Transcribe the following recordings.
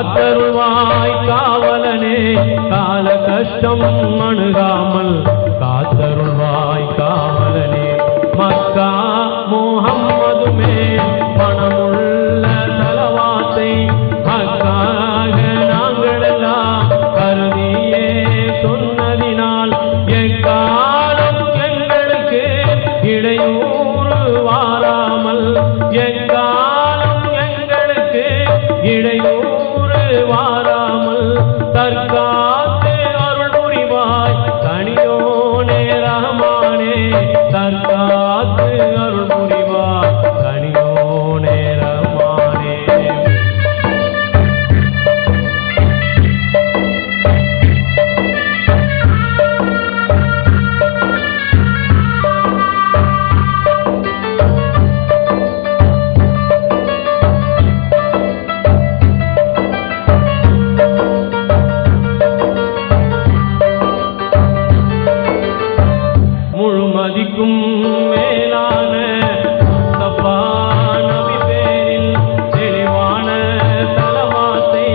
காத்தருள்வாய் காவலனே கால கஷ்டம் அணுகாமல் காத்தருள்வாய் காவலனே மக்கா முஹம்மதுமே பணமுள்ள தலவாத்தை மக்காக நாங்களெல்லாம் கருதியே சொன்னதினால் எக்காலம் எங்களுக்கு இடையூறு வாராமல் எக்காலம் எங்களுக்கு இடையூறு வாராமல் தற்காத்து அருள் புரிவாய் தனியோனே ரஹ்மானே தற்காத்து அருள் புரிவாய் தனியோனே ரஹ்மானே முழுமதிக்கும் மேலான முஸ்தபா நபி பேரில் தெளிவான தலவாத்தை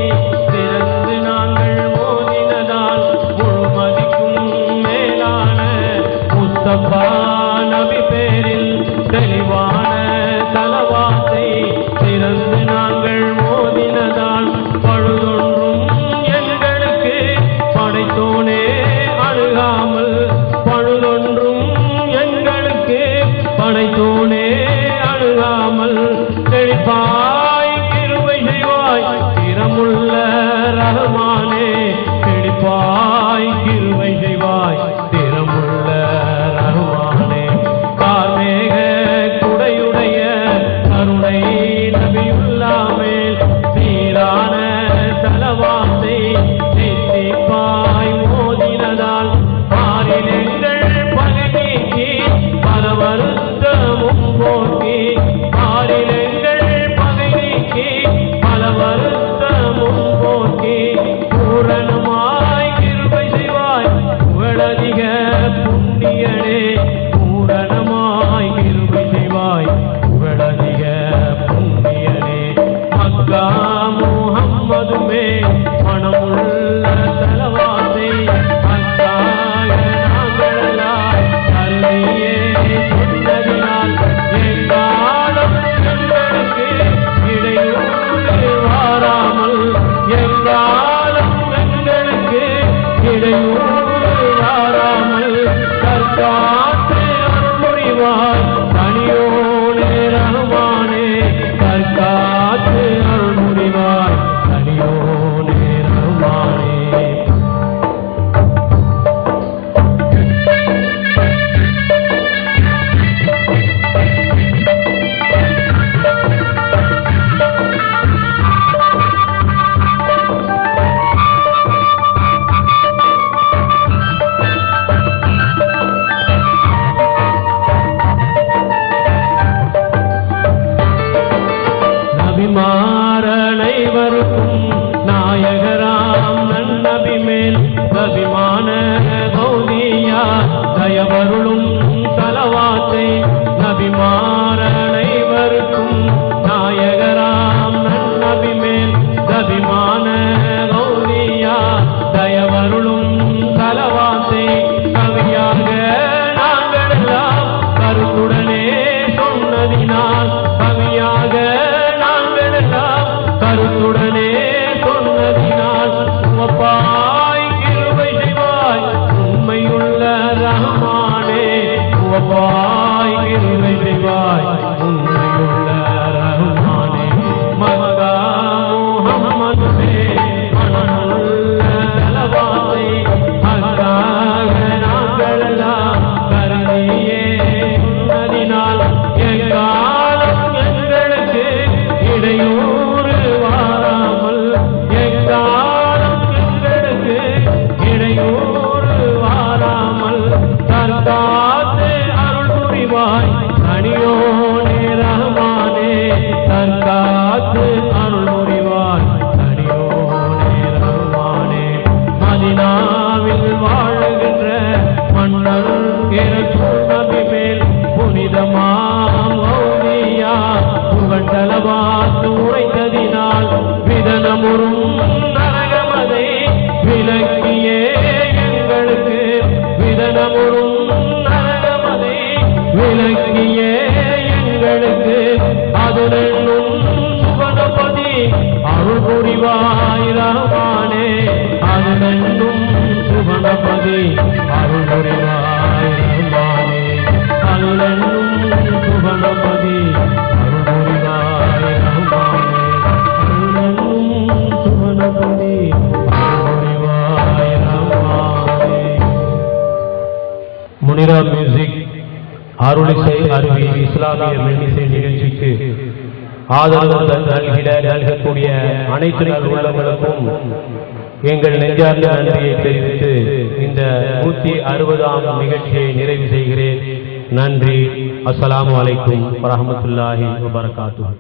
திறந்து நாங்கள் ஓதினதால் முழுமதிக்கும் மேலான முஸ்தபா நபி பேரில் தெளிவான தலவாத்தை திறந்து நாங்கள் ஓதினதால் பழுதொன்றும் எங்களுக்கு படைத்தோனே அணுகாமல் பழுதொன்றும் எங்களுக்கு படைத்தோனே அணுகாமல் செழிப்பாய் கிருபை செய்வாய் திறமுள்ள ரஹ்மானே செழிப்பாய் கிருபை செய்வாய் திறமுள்ள ரஹ்மானே கார்மேக குடையுடைய கருணை நபியுல்லாமேல் சீரான தலவாத்தை சித்திப்பாய் மோதினதால் பாரில் எங்கள் பகை நீக்கி பல வருத்தமும் போக்கி பாரில் எங்கள் பகை நீக்கி பல வருத்தமும் போக்கி பூரணமாய் கிருபை செய்வாய் புகழதிக புண்ணியனே பூரணமாய் கிருபை செய்வாய் புகழதிக புண்ணியனே மக்கா முஹம்மதுமே மனமுள்ள தலவாத்தை மக்காக நாங்களெல்லாம் கருதியே சொன்னதினால் எங்காலம் எங்களுக்கு இடையூறு வாராமல் எங்காலம் எங்களுக்கு இடையூறு வாராமல் தற்காத்து அருள் புரிவாய் தனியோனே ரஹ்மானே தற்காத்து அருள் புரிவாய் தனியோனே ரஹ்மானே நபிமாரனைவருக்கும் நாயகராம் நன்னபி மேல் அபிமான கௌதியா தயவருளும் தலவாத்தை நபிமாரனைவருக்கும் நாயகராம் நன்னபி மேல் அபிமான கௌதியா தயவருளும் தலவாத்தை கவியாக நாங்களெல்லாம் கருத்துடனே சொன்னதினால் கவியாக நாங்களெல்லாம் கருத்துடனே சொன்னதினால் உவப்பாய் கிருபை செய்வாய் உண்மையுள்ள ரஹ்மானே உவப்பாய் கிருபை செய்வாய் உண்மையுள்ள ரஹ்மானே மக்கா முஹம்மதுமே மனமுள்ள தலவாத்தை மக்காக நாங்களெல்லாம் கருதியே சொன்னதினால் எங்காலம் எங்களுக்கு இடையூறு வாராமல் எங்காலம் எங்களுக்கு இடையூறு வாராமல் தற்காத்து அருள் புரிவாய் தனியோனே ரஹ்மானே தற்காத்து அருள் புரிவாய் தனியோனே ரஹ்மானே மதீனாவில் வாழுகின்ற மன்னர் ரசூல் நபி மேல் புனிதமாம் கௌதியா புகழ்ந்தலவாத்து உரைத்ததினால் விதனமுறும் சுபனபதி அருள் புரிவாய் ரஹ்மானே அல்லென்னும் சுபனபதி அருள் புரிவாய் ரஹ்மானே அல்லென்னும் சுபனபதி அருள் புரிவாய் ரஹ்மானே. முனிரா மியூசிக் அருளிசை அருவி இஸ்லாமிய மெல்லிசை நிகழ்ச்சிக்கு ஆதரவு நல்கக்கூடிய அனைத்து உள்ளவர்களுக்கும் எங்கள் நெஞ்சார்ந்த நன்றியை தெரிவித்து இந்த 160ஆம் நிகழ்ச்சியை நிறைவு செய்கிறேன். நன்றி. அஸ்ஸலாமு அலைக்கும் வரஹ்மத்துல்லாஹி வபரகாத்துஹு.